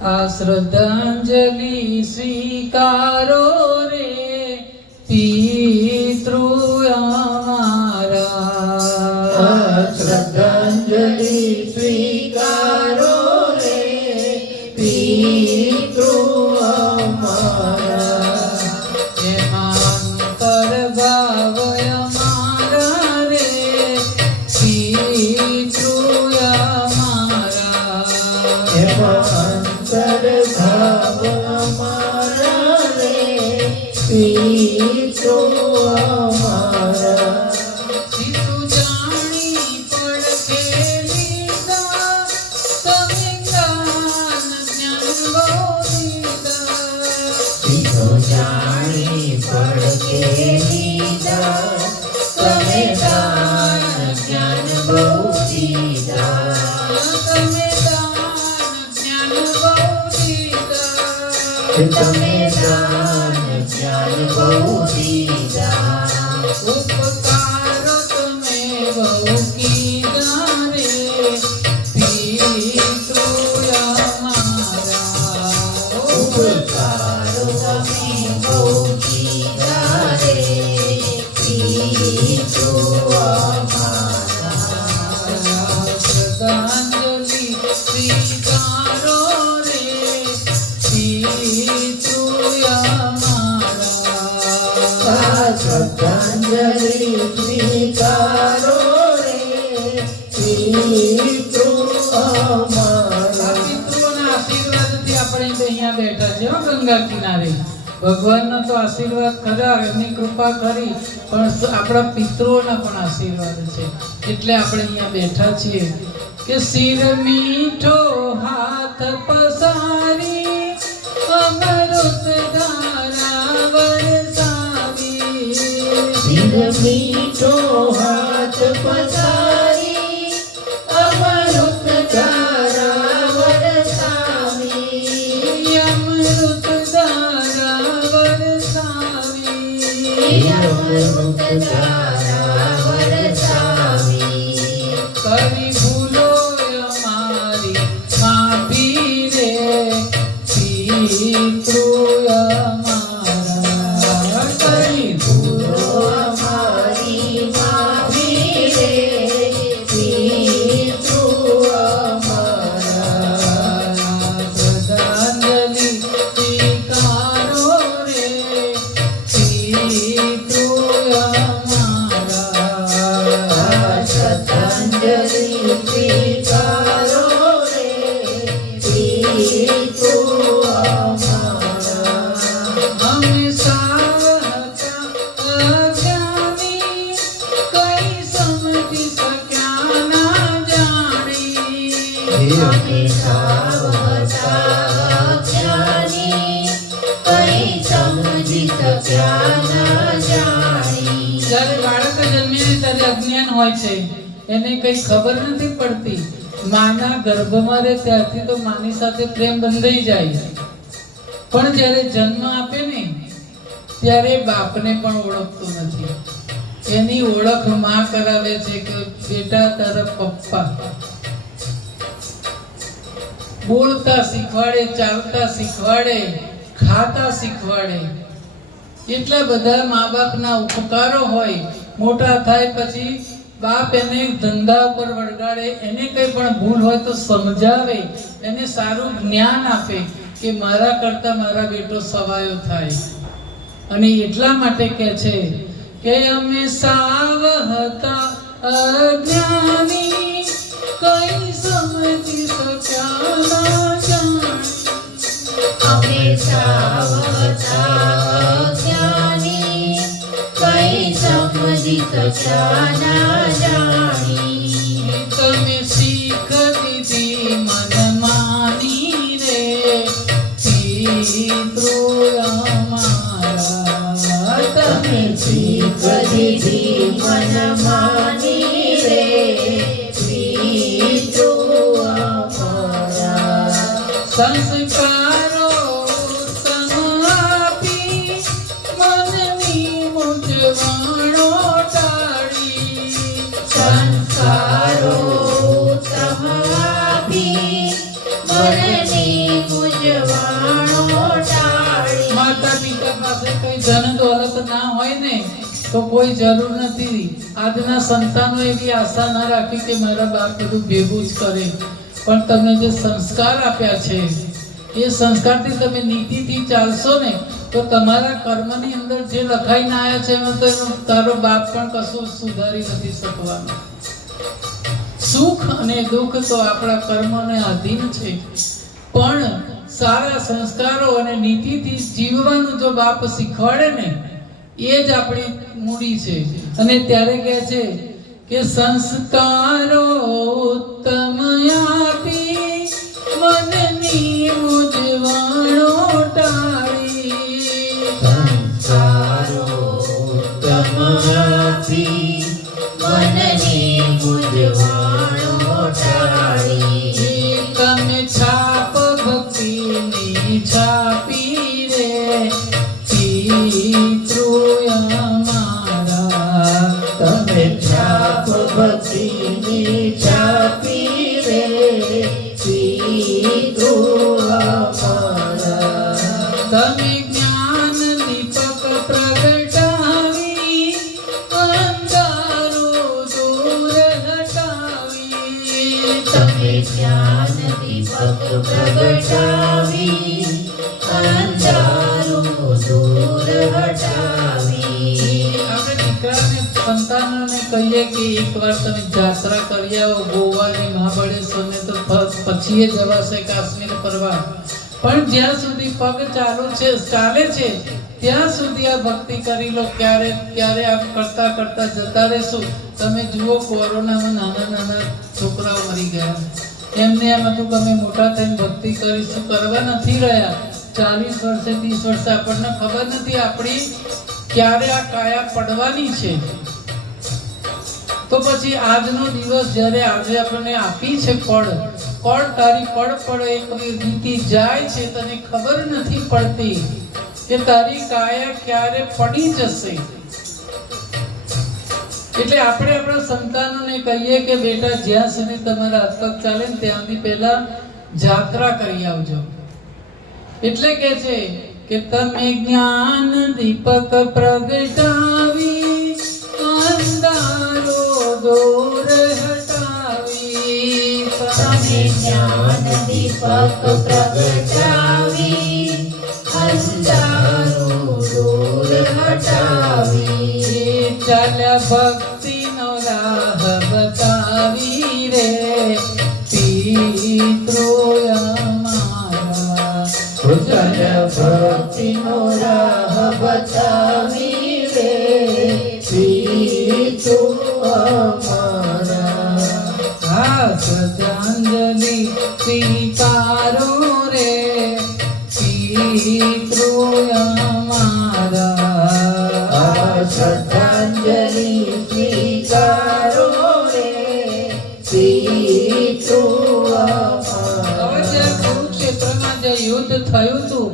આ શ્રદ્ધાંજલિ સ્વીકારો રે પિતૃ અમારા, શ્રદ્ધાંજલિ સ્વીકારો રે પિતૃ અમારા, એમાં અંતર્ભાવ અમારા રે પિતૃ અમારા, એમાં અંતર્ભાવ અમારા રે પિતૃ અમારા, સીતુ જાણી પડખે લીધા તમે જ્ઞાન બહુ દીધા, સીધો જાણી પડકે લીધા તમે દાન જ્ઞાન બહુ દીધા, તમે દાન જ્ઞાન બહુ દીધા, તમે દાન જ્ઞાન બહુ દીધા, ઉપકારો તમે બહુ કીધા રે પિતૃ અમારા, ઉપકારો તમે બહુ કીધા રે પિતૃ અમારા, શ્રદ્ધાંજલિ સ્વીકારો રે પિતૃ અમારા, શ્રદ્ધાંજલિ સ્વીકારો રે પિતૃ અમારા, પિતૃઓના આશીર્વાદથી આપણે તો અહીંયા બેઠા છે હો ગંગા કિનારે. ભગવાનનો તો આશીર્વાદ ખરા, એમની કૃપા કરી, પણ આપણા પિતૃઓના પણ આશીર્વાદ છે એટલે આપણે અહીંયા બેઠા છીએ કે શિર મીઠો હાથ પસારી અમૃત ધારા વરસાવી, શિર મીઠો હાથ પસારી અમૃત ધારા વરસાવી, અમૃત ધારા વરસાવી, અમૃત ધારા વરસાવી, કરી ભૂલો અમારી માફી રે પિતૃ અમારા, કરી ભૂલો અમારી માફી રે પિતૃ અમારા, શ્રદ્ધાંજલિ સ્વીકારો રે પિતૃ અમારા, શ્રદ્ધાંજલિ સ્વીકારો રે પિતૃ અમારા, અમે સાવતા અજ્ઞાની કઈ સમજી શક્યા ના જાણી, અમે સાવતા અજ્ઞાની કઈ સમજી શક્યા ના જાણી, જ્યારે બાળક જન્મે ત્યારે અજ્ઞાન હોય છે, એને કઈ ખબર નથી પડતી. માના ગર્ભમાં રહે ત્યારથી તો માની સાથે પ્રેમ બંધાઈ જાય, પણ જ્યારે જન્મ આપે ને ત્યારે બાપને પણ ઓળખતો નથી. એની ઓળખ માં કરાવે છે કે બેટા તારા પપ્પા. બોલતા શીખવાડે, ચાલતા શીખવાડે, ખાતા શીખવાડે. એટલા બધા મા બાપના ઉપકારો હોય. મોટા થાય પછી બાપ એને ધંધા ઉપર વળગાડે, એને કંઈ પણ ભૂલ હોય તો સમજાવે, એને સારું જ્ઞાન આપે કે મારા કરતા મારા બેટો સવાયો થાય. અને એટલા માટે કહે છે કે અમે સાવ હતા અજ્ઞાની કઈ સમજી શક્યા ના જાણી, અમે સાવતા અજ્ઞાની કઈ સમજી શક્યા ના જાણી, તમે શીખ દીધી મન માની રે પિતૃ અમારા, તમે શીખ દીધી મન માની રે પિતૃ અમારા, સંસ્કારો સમાપી મનની મૂંઝવણો ટાળી, સંસ્કારો સમાપી મનની મૂંઝવણો તને દોલત ના હોય ને તો કોઈ જરૂર નથી. આજના સંતાનો એવી આશા ના રાખી કે મારા બાપ બધું ભેગું જ કરે, પણ તમને જે સંસ્કાર આપ્યા છે એ સંસ્કારથી તમે નીતિથી ચાલશો ને તો તમારા કર્મની અંદર જે લખાઈને આવ્યા છે એમાં તો તારો બાપ પણ કશું સુધારી નથી શકવાનો. સુખ અને દુઃખ તો આપણા કર્મને આધીન છે, પણ સારા સંસ્કારો અને નીતિથી જીવવાનું જો બાપ શીખવાડે ને એ જ આપણી મૂડી છે. અને ત્યારે કહે છે કે સંસ્કારો ઉત્તમ આપી મનની મૂંઝવણો ટાળી. સંસ્કારો ઉત્તમ આપી મનની મૂંઝવણો ટાળી. તમે છાપ ભક્તિની છાપી રે પિતૃ અમારા. તમે છાપ ભક્તિની છાપી રે પિતૃ અમારા. તમે જ્ઞાન દીપક પ્રગટાવી અંધારો દૂર હટાવી. તમે જ્ઞાન દીપક પ્રગટાવી અંધારું દૂર હટાવી. આપણે દીકરાને સંતાનોને કહીએ કે એકવાર તમે જાત્રા કરી આવો ગોવાની મહાબળેશ્વરને તો પછી એ જવાશે કાશ્મીર ફરવા. પણ જ્યાં સુધી પગ ચાલે છે ત્યાં સુધી આ ભક્તિ કરી લો. ક્યારે આમ કરતા કરતા જતા રહેશું. તમે જુઓ કોરોનામાં નાના છોકરાઓ મરી ગયા. એમને એમ હતું કે અમે મોટા થઈને ભક્તિ કરીશું, કરવા નથી રહ્યા. 40 વર્ષે 30 વર્ષે આપણને ખબર નથી આપણી ક્યારે આ કાયા પડવાની છે. તો પછી આજનો દિવસ જ્યારે આજે આપણને આપી છે પડ તારી પડ એક રીતિ જાય છે, તને ખબર નથી પડતી કે તારી કાયા ક્યારે પડી જશે. એટલે આપણે આપણા સંતાનોને કહીએ કે બેટા જ્યાં સુધી તમારા હાથ પગ ચાલે ને ત્યાં સુધી પહેલા જાત્રા કરી આવજો. એટલે કે છે કે તમે જ્ઞાન દીપક પ્રગટાવી અંધારો દૂર હટાવી. તમે જ્ઞાન દીપક પ્રગટાવી અંધારું દૂર હટાવી. ચાલ્યા ભક્તિનો રાહ બતાવી રે પિતૃ અમારા. ચાલ્યા ભક્તિનો રાહ બતાવી રે પિતૃ અમારા. શ્રદ્ધાંજલિ સ્વીકારો રે પિતૃ અમારા. શ્રદ્ધાંજલિ સ્વીકારો રે પિતૃ અમારા. હવે જ્યારે કુરુક્ષેત્રમાં જે યુદ્ધ થયું હતું